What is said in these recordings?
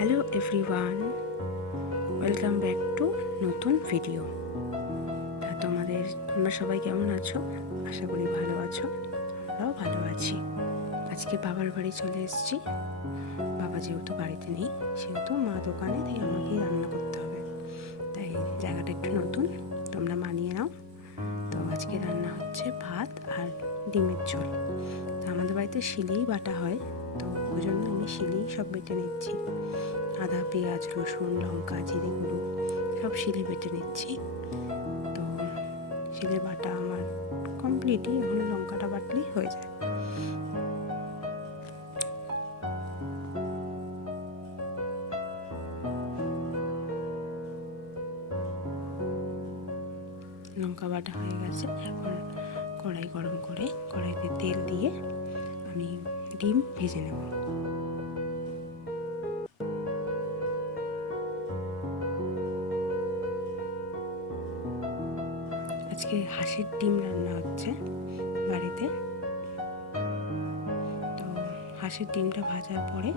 Hello everyone, welcome back to নতুন video. তোমরা সবাই কেমন আছো? আশা করি ভালো আছো। আমরাও ভালো আছি। আজকে বাবার বাড়ি চলে এসেছি। বাবা যেহেতু বাড়িতে নেই, সেহেতু মা দোকানে, তাই আমাকেই রান্না করতে হবে। তাই জায়গাটা একটু নতুন, তোমরা মানিয়ে নাও। তো আজকে রান্না হচ্ছে ভাত আর ডিমের ঝোল। তো আমাদের বাড়িতে শিলেই বাটা হয়, তো ওই জন্য আমি শিলেই সব বেটে নিচ্ছি। আদা, পেঁয়াজ, রসুন, লঙ্কা, জিরে গুঁড়ো সব শিলে বেটে নিচ্ছি। তো শিলে বাটা আমার কমপ্লিটই, এখন লঙ্কাটা বাটলেই হয়ে যায়। লঙ্কা বাটা হয়ে গেছে, এখন কড়াই গরম করে কড়াইতে তেল দিয়ে আমি ডিম ভেজে নেব। আজকে হাঁসের ডিম রান্না হচ্ছে বাড়িতে। তো হাঁসের ডিমটা ভাজার পরে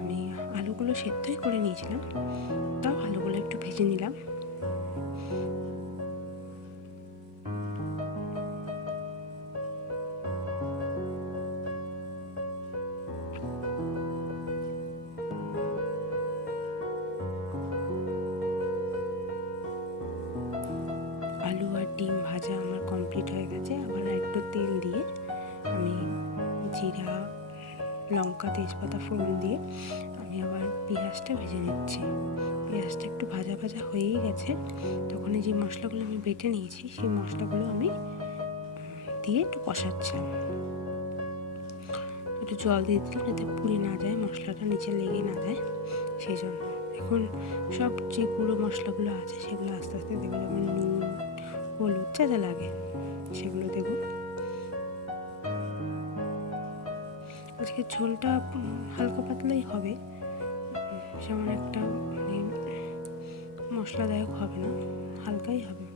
আমি আলুগুলো সেদ্ধই করে নিয়েছিলাম, তাও আলুগুলো একটু ভেজে নিলাম। আলু আর ডিম ভাজা আমার কমপ্লিট হয়ে গেছে। আবার একটু তেল দিয়ে আমি জিরা, লঙ্কা, তেজপাতা ফোড়ন দিয়ে আমি আবার পেঁয়াজটা ভেজে নিচ্ছি। পেঁয়াজটা একটু ভাজা ভাজা হয়েই গেছে, তখন যে মশলাগুলো আমি বেটে নিয়েছি সেই মশলাগুলো আমি দিয়ে একটু কষাচ্ছিলাম। একটু জল দিয়ে দিলাম যাতে পুড়ে না যায়, মশলাটা নিচে লেগে না যায়, সেই জন্য। এখন সব যে গুঁড়ো মশলাগুলো আছে সেগুলো আস্তে আস্তে দেবো, যেমন নুন, হলুদ, যা যা লাগে সেগুলো দেবো। আজকে ঝোলটা হালকা পাতলাই হবে, যেমন একটা মশলাদায়ক হবে না, হালকাই হবে।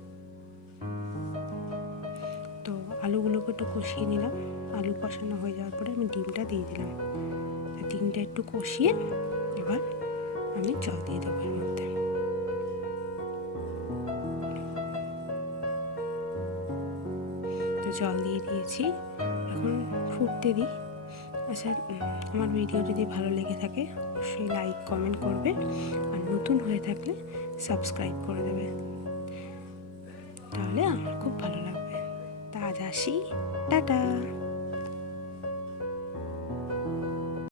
তো আলুগুলোকে একটু কষিয়ে নিলাম। আলু কষানো হয়ে যাওয়ার পরে আমি ডিমটা দিয়ে দিলাম। ডিমটা একটু কষিয়ে এবার আমি জল দিয়ে দেবো এর মধ্যে। তো জল দিয়ে দিয়েছি, এখন ফুটতে দিই। আচ্ছা, আমার ভিডিও যদি ভালো লেগে থাকে অবশ্যই লাইক, কমেন্ট করবে, আর নতুন হয়ে থাকলে সাবস্ক্রাইব করে দেবে, তাহলে আমার খুব ভালো লাগবে। তা আজ আসি, টাটা।